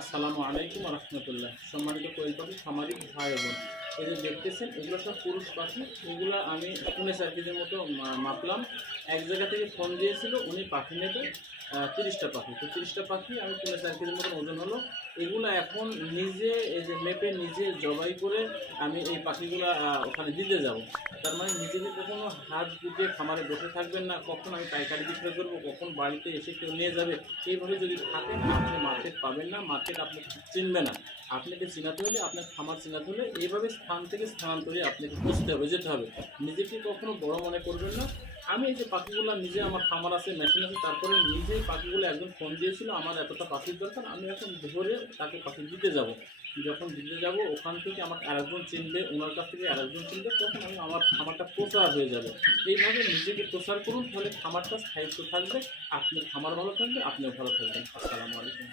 আসসালামু আলাইকুম রহমতুল্লাহ। সম্মানিত কোয়েল পাখি খামারি ভাই বোন, এই যে দেখতেছেন এগুলো সব পুরুষ পাখি। এগুলো আমি 4.5 কেজির মতো মাপলাম। এক জায়গা থেকে ফোন দিয়েছিল, উনি পাখি নেবে 30টা পাখি। তো 30টা পাখি আমি 4.5 কেজির মতো ওজন হলো। এগুলো এখন নিজে এই যে মেপে নিজে জবাই করে আমি এই পাখিগুলো ওখানে দিতে যাব। তার মানে নিজেকে কখনো হাত গুটিয়ে খামারে বসে থাকবেন না, কখন আমি পাইকারি বিক্রয় করবো, কখন বাড়িতে এসে কেউ নিয়ে যাবে। এইভাবে যদি থাকেন আপনি মার্কেট পাবেন না, মার্কেট আপনি চিনবে না। আপনাকে চিনাতে হলে, আপনার খামার চিনাতে হলে এইভাবে স্থান থেকে স্থানান্তরে আপনাকে বুঝতে হবে, যেতে হবে। নিজেকে কখনো বড় মনে করবেন না। আমি এই যে পাখিগুলো নিজে, আমার খামার আছে, মেশিন আছে, তারপরে নিজেই পাখিগুলো একজন ফোন দিয়েছিল আমার এতটা পাখির দরকার, আমি এখন ধরে তাকে পাখি দিতে যাব। যখন দিতে যাব ওখান থেকে আমাকে আরেকজন চিনবে, ওনার কাছ থেকে আরেকজন চিনবে, তখন আমি আমার খামারটা প্রচার হয়ে যাবে। এইভাবে নিজেকে প্রচার করুন, তাহলে খামারটা স্থায়িত্ব থাকবে, আপনার খামার ভালো থাকবে, আপনিও ভালো থাকবেন। আসসালামু আলাইকুম।